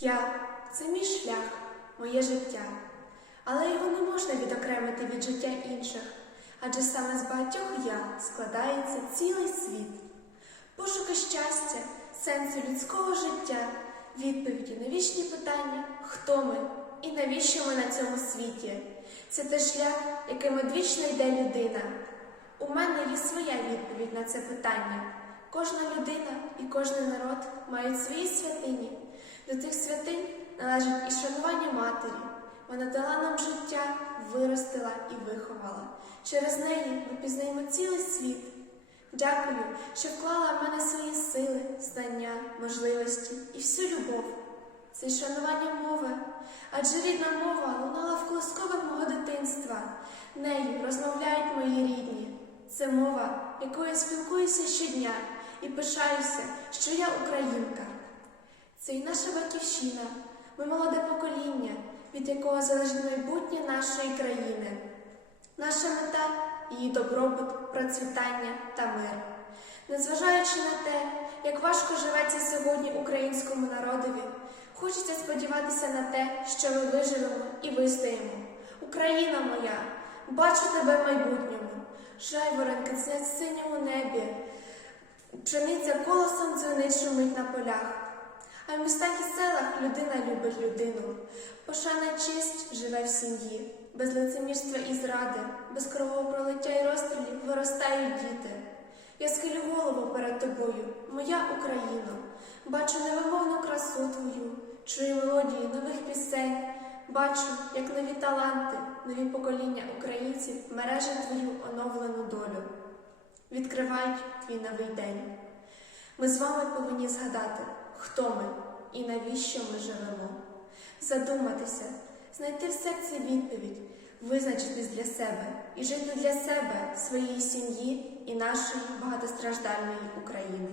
Я це мій шлях, моє життя. Але його не можна відокремити від життя інших, адже саме з багатьох я складається цілий світ. Пошуки щастя, сенсу людського життя, відповіді на вічні питання, хто ми і навіщо ми на цьому світі. Це той шлях, яким одвічно йде людина. У мене є своя відповідь на це питання. Кожна людина і кожен народ мають свої святині. До цих святинь належить і шанування матері. Вона дала нам життя, виростила і виховала. Через неї ми пізнаємо цілий світ. Дякую, що вклала в мене свої сили, знання, можливості і всю любов. Це шанування мови, адже рідна мова лунала в колосковах мого дитинства. Нею розмовляють мої рідні. Це мова, якою я спілкуюся щодня і пишаюся, що я українка. Це і наша батьківщина, ми молоде покоління, від якого залежить майбутнє нашої країни. Наша мета її добробут, процвітання та мир. Незважаючи на те, як важко живеться сьогодні українському народові, хочеться сподіватися на те, що ми виживемо і вистоїмо. Україна моя, бачу тебе в майбутньому. Жайворонки в синьому небі, пшениця колосом дзвенить шумить на полях. А в містах і селах людина любить людину. Пошана честь живе в сім'ї, без лицемірства і зради, без кровопролиття і розстрілів виростають діти. Я схилю голову перед тобою, моя Україно, бачу невимовну красу твою, чую мелодії нових пісень, бачу, як нові таланти, нові покоління українців мережать твою оновлену долю. Відкривають твій новий день. Ми з вами повинні згадати, хто ми і навіщо ми живемо. Задуматися, знайти в серці відповідь, визначитись для себе і жити для себе, своєї сім'ї і нашої багатостраждальної України.